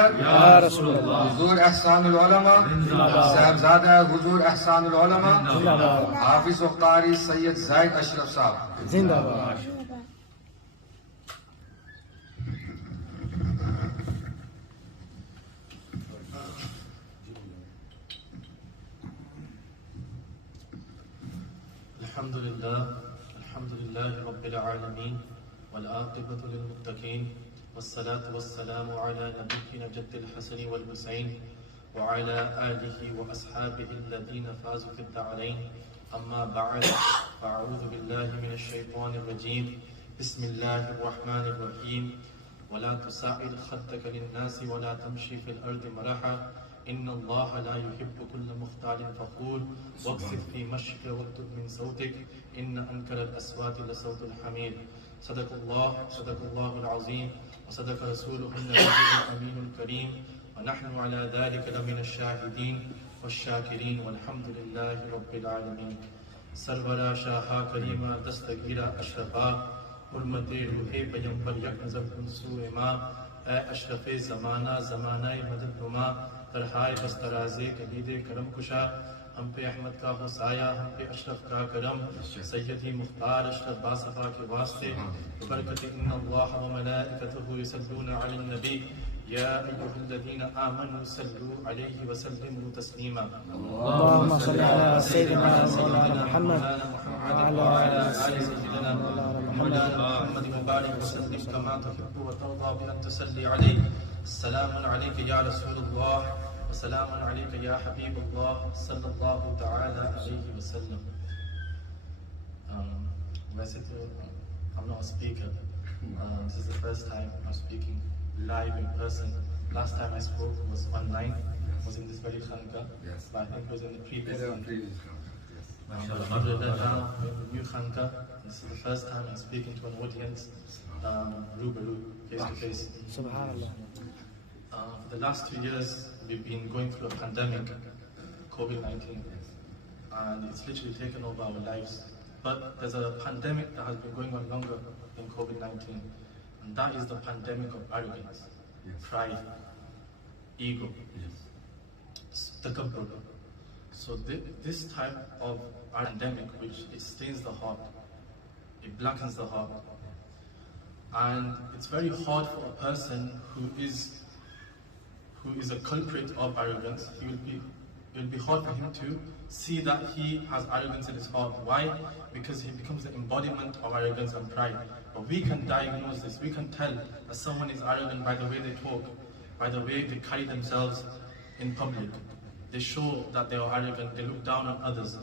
Ya Rasulullah. Huzur Ehsanul Ulama, Sahibzada Huzur Ehsanul Ulama, Hafiz wa Qari Syed Zaid Ashraf Sahab. Zindabad. Alhamdulillah Rabbil Alameen, wal aqibatu lil muttaqeen, wassalatu wassalamu ala nabiyyina jaddil Hasani wal Husayn, wa ala alihi wa ashabihi alladhina fazu fid da'alayn. Amma ba'd, fa'udhu billahi minash shaytanir rajeem. Bismillahir rahmanir rahim. Wa la tusa'id khaddaka lin nasi wa la tamshi fil ardi maraha. إن الله لا يحب كل مختال فخور واقصد في مشيك واغضض من صوتك إن أنكر الأصوات لصوت الحمير. صدق الله العظيم وصدق رسوله النبي الأمين الكريم ونحن على ذلك لمن الشاهدين والشاكرين والحمد لله رب العالمين. سرورا شاہا کریمہ دستگیرہ اشرفا حرمت روح پیمبر یک نظر کنسو ما اے اشرف زمانہ زمانہ مدد نما ترہائے بسترازے کلید کرم کشا ہم پہ احمد کا حسایہ ہم پہ اشرف کا کرم سیدی مختار اشرف باصفا کے واسطے برکت ان اللہ و ملائکتہ یصلون علی النبی یا ایہا الذین آمنوا صلوا علیہ وسلموا تسلیما. اللهم صل على سيدنا مولانا محمد وعلى آل سيدنا محمد مبارك وسلم كما تحب وترضى بأن تصلي عليه. السلام عليك يا رسول الله وسلام عليك يا حبيب الله صلى الله تعالى عليه وسلم. ویسے تو I'm not a speaker. This is the first time I'm speaking live in person. Last time I spoke was online, was in this very khanqa, but I think it was in the previous khanqa. Now, the new khanqa, this is the first time I'm speaking to an audience, rubaru, face to face. Subhanallah. For the last 2 years, we've been going through a pandemic, COVID-19, and it's literally taken over our lives. But there's a pandemic that has been going on longer than COVID-19, and that is the pandemic of arrogance, pride, ego, takabbur. So this type of pandemic, which it stains the heart, it blackens the heart, and it's very hard for a person who is a culprit of arrogance. It will be hard for him to see that he has arrogance in his heart. Why? Because he becomes the embodiment of arrogance and pride. But we can diagnose this. We can tell that someone is arrogant by the way they talk, by the way they carry themselves in public. They show that they are arrogant, they look down on others.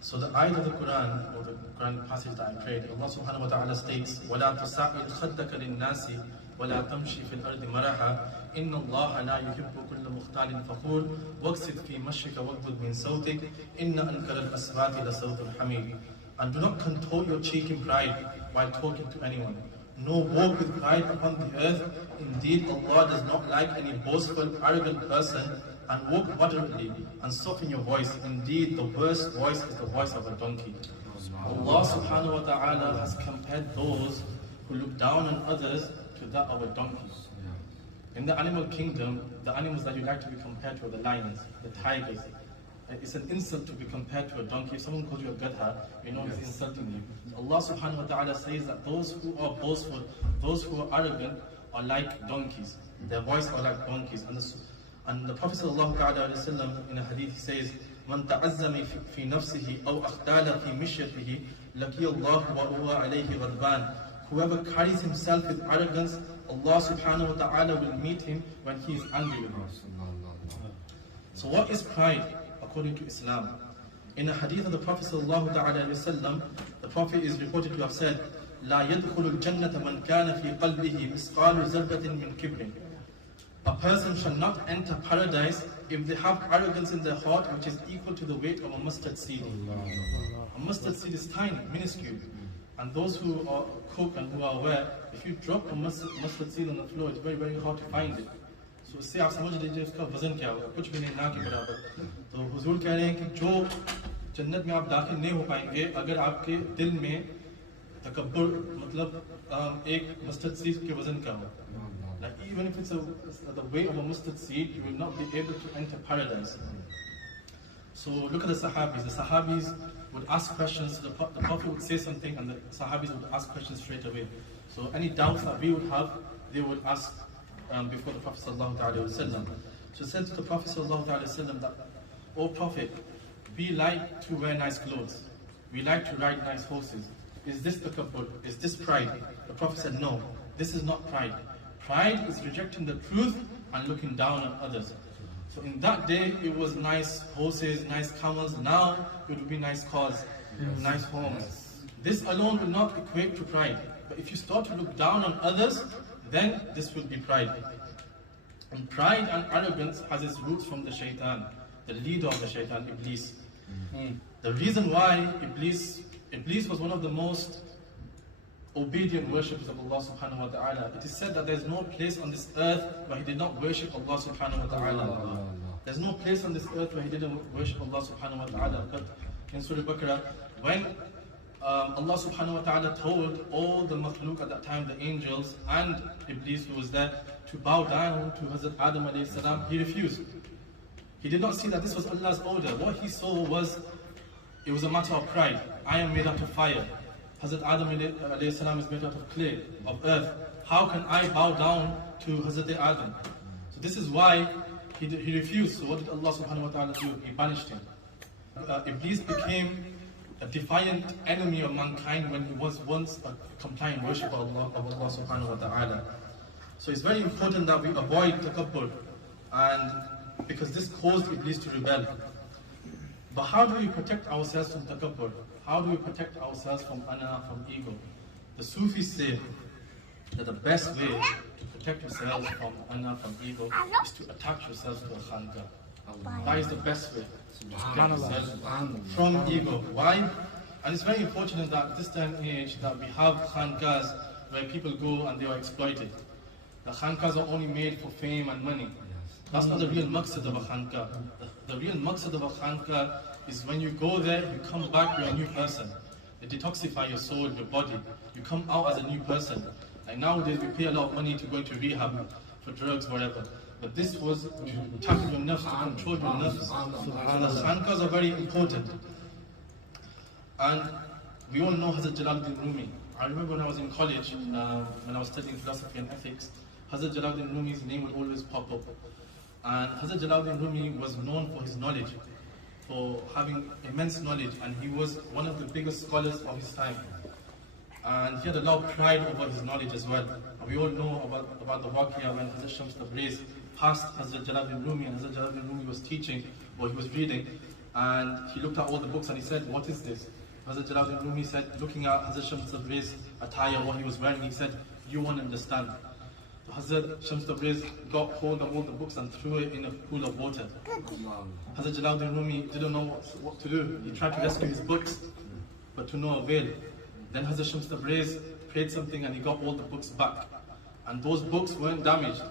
So the ayat of the Quran, or the Quran passage that I prayed, Allah subhanahu wa ta'ala states, وَلَا تُسَعِدْ خَدَّكَ لِلنَّاسِ وَلَا تَمْشِي فِي الْأَرْضِ مَرَحًا إِنَّ اللَّهَ لَا يُحِبُّ كُلَّ مُخْتَالٍ فَخُورٍ وَاقْصِدْ فِي مَشْيِكَ وَاغْضُضْ مِنْ صَوْتِكَ إِنَّ أَنكَرَ الْأَصْوَاتِ لَصَوْتُ الْحَمِيرِ. And do not contort your cheek in pride while talking to anyone, nor walk with pride upon the earth. Indeed, Allah does not like any boastful, arrogant person. And walk moderately and soften your voice. Indeed, the worst voice is the voice of a donkey. Allah subhanahu wa ta'ala has compared those who look down on others to that of a donkey. In the animal kingdom, the animals that you like to be compared to are the lions, the tigers. It's an insult to be compared to a donkey. If someone calls you a gadha, you know he's insulting you. Allah subhanahu wa ta'ala says that those who are boastful, those who are arrogant, are like donkeys. Their voice are like donkeys. And the Prophet ﷺ in a hadith he says, مَنْ تَعَزَّمِ فِي نَفْسِهِ أَوْ أَخْتَالَ فِي مِشْيَتِهِ لَقِيَ اللَّهُ وَهُوَ عَلَيْهِ غَضْبَانٌ. Whoever carries himself with arrogance, Allah subhanahu wa ta'ala will meet him when he is angry with him. So what is pride according to Islam? In a hadith of the Prophet ﷺ, the Prophet is reported to have said, لَا يَدْخُلُ الْجَنَّةَ مَنْ كَانَ فِي قَلْبِهِ مِثْقَالُ ذَرَّةٍ مِنْ كِبْرٍ. A person shall not enter paradise if they have arrogance in their heart which is equal to the weight of a mustard seed. A mustard seed is tiny, minuscule. And those who are cook and who are aware, if you drop a mustard seed on the floor, it's very, very hard to find it. So इससे आप समझ लीजिए उसका वजन क्या होगा, कुछ भी नहीं, ना के बराबर. तो हुजूर कह रहे हैं कि जो जन्नत में आप दाखिल नहीं हो पाएंगे अगर आपके दिल में तकब्बुर, मतलब एक मस्टर्ड सीड के वजन का हो. Like even if it's the weight of a mustard seed, you will not be able to enter paradise. So look at the Sahabis. The Sahabis would ask questions, the Prophet would say something and the Sahabis would ask questions straight away. So any doubts that we would have, they would ask before the Prophet ﷺ. So it said to the Prophet ﷺ that, "O Prophet, we like to wear nice clothes. We like to ride nice horses. Is this takabbur? Is this pride?" The Prophet said, "No, this is not pride. Pride is rejecting the truth and looking down on others." So in that day, it was nice horses, nice camels. Now it would be nice cars, nice homes. This alone will not equate to pride. But if you start to look down on others, then this will be pride. And pride and arrogance has its roots from the shaitan, the leader of the shaitan, Iblis. The reason why Iblis was one of the most obedient worshippers of Allah subhanahu wa ta'ala. It is said that there is no place on this earth where he did not worship Allah subhanahu wa ta'ala. There's no place on this earth where he didn't worship Allah subhanahu wa ta'ala. But in Surah Baqarah, when Allah subhanahu wa ta'ala told all the makhluk at that time, the angels and Iblis who was there, to bow down to Hazrat Adam alayhi salam, he refused. He did not see that this was Allah's order. What he saw was, it was a matter of pride. I am made out of fire. Hazrat Adam alayhi salam is made out of clay, of earth. How can I bow down to Hazrat Adam? So this is why he refused. So what did Allah subhanahu wa ta'ala do? He banished him. Iblis became a defiant enemy of mankind when he was once a compliant worshipper of Allah subhanahu wa ta'ala. So it's very important that we avoid takabbur, and because this caused Iblis to rebel. But how do we protect ourselves from takabbur? How do we protect ourselves from ana, from ego? The Sufis say that the best way to protect yourselves from ana, from ego, is to attach yourselves to a khanqa. That is the best way to protect yourselves from ego. Why? And it's very unfortunate that this day and age that we have khanqas where people go and they are exploited. The khanqas are only made for fame and money. That's not the real maqsad of a khanqa. The real maqsad of a khanqa is when you go there, you come back, you're a new person. They detoxify your soul, your body. You come out as a new person. Like nowadays, we pay a lot of money to go into rehab for drugs, whatever. But this was to tackle your nafs, to control your nafs. So the khanqas are very important. And we all know Hazrat Jalaluddin Rumi. I remember when I was in college, when I was studying philosophy and ethics, Hazrat Jalaluddin Rumi's name would always pop up. And Hazrat Jalaluddin Rumi was known for his knowledge, for having immense knowledge, and he was one of the biggest scholars of his time. And he had a lot of pride over his knowledge as well. And we all know about the waqiyah when Hazrat Shams Tabriz passed Hazrat Jalaluddin Rumi, and Hazrat Jalaluddin Rumi was teaching, or he was reading, and he looked at all the books and he said, "What is this?" Hazrat Jalaluddin Rumi said, looking at Hazrat Shams Tabriz attire, what he was wearing, he said, "You won't understand." Hazrat Shams Tabriz got hold of all the books and threw it in a pool of water. Hazrat Jalaluddin Rumi didn't know what to do. He tried to rescue his books, but to no avail. Then Hazrat Shams Tabriz prayed something and he got all the books back. And those books weren't damaged.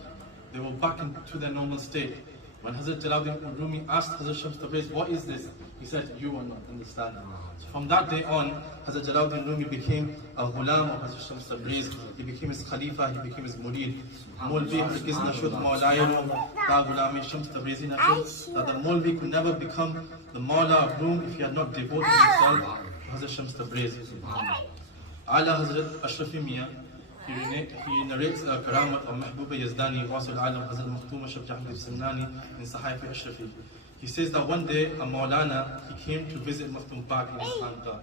They were back into their normal state. When Hazrat Jalaluddin Rumi asked Hazrat Shams Tabriz, "What is this?" he said, "You will not understand." So from that day on, Hazrat Jalaluddin Rumi became a ghulam of Hazrat Shams Tabriz. He became his khalifa, he became his murid. Molvi hargiz nashud mawlayano ta ghulam Shams Tabrizi nashud. That the Molvi could never become the Mawla of Rum if he had not devoted himself to Hazrat Shams Tabriz. Ala Hazrat Ashraf Miya, he narrates a karamat of Mahbuba Yazdani, Wasul Alam, Hazrat Makhtuma Shab Jahangir Simnani in Sahih Ashrafi. He says that one day a Maulana, he came to visit Makhtum Pak in his khanqa.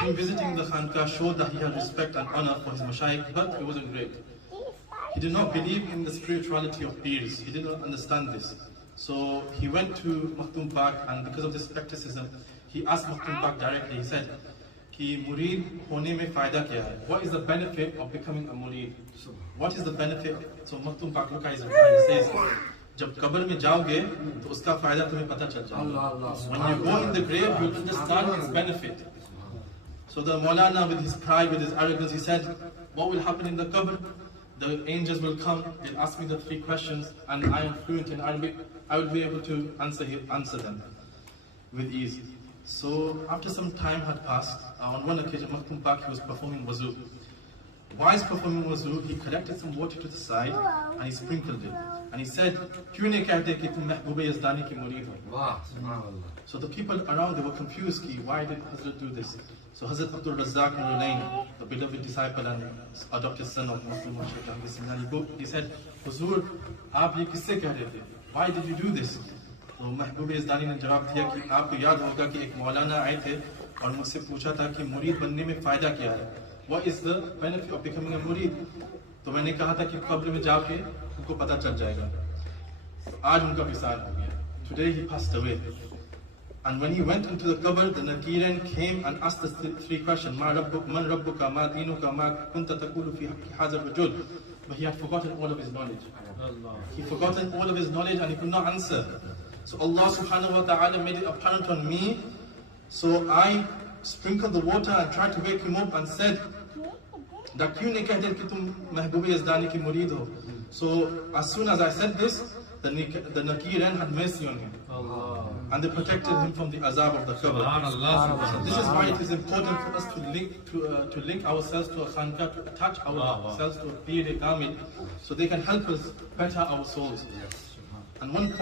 Him visiting the khanqa showed that he had respect and honor for his mashayikh, but it wasn't great. He did not believe in the spirituality of peers. He did not understand this. So he went to Makhtum Pak, and because of this skepticism, he asked Makhtum Pak directly. He said, "Ki murid hone mein fayda kya hai? What is the benefit of becoming a murid? What is the benefit?" So Makhtum Pak look at his reply, he says, "Jab qabr mein jaoge, to uska fayda tumhe pata chal jayega. When you go in the grave, you will understand its benefit." So the Maulana, with his pride, with his arrogance, he said, "What will happen in the qabr? The angels will come, they'll ask me the 3 questions, and I am fluent in Arabic. I will be able to answer them with ease." So after some time had passed, on one occasion, Makhtum Pak, he was performing wuzu. wise Prophet wuzu, he collected some water to the side and he sprinkled it. And he said, "Kyun nahi kehte ki tum mehboob yazdani ki murid ho?" So the people around, they were confused, why did Hazrat do this? So Hazrat Abdul Razzaq Nurulain, the beloved disciple and adopted son of Muslim he said, "Huzur, aap ye kisse keh rahe the? Why did you do this?" So Mehboob Yazdani ne jawab diya ki aapko yaad hoga ki ek Maulana aaye the aur mujhse pucha tha ki murid banne mein fayda kya hai? What is the benefit of becoming a murid? तो मैंने कहा था कि कब्र में जाके उनको पता चल जाएगा. तो आज उनका विसाल हो गया. Today he passed away. And when he went into the qabr, the Nakiran came and asked the three questions. Man rabbuka, ma dinuka, ma kunta taqulu fi hadha rajul. But he had forgotten all of his knowledge. He forgotten all of his knowledge and he could not answer. So Allah subhanahu wa ta'ala made it apparent on me. So I sprinkled the water and tried to wake him up and said, that kyun nahi kehte ki tum Mehboob Yazdani ki murid ho? So as soon as I said this, the Nakiran had mercy on him. And they protected him from the azab of the qabr. So this is why it is important for us to link ourselves to a khanqa, to attach ourselves to a Pir Kamil, so they can help us better our souls. And one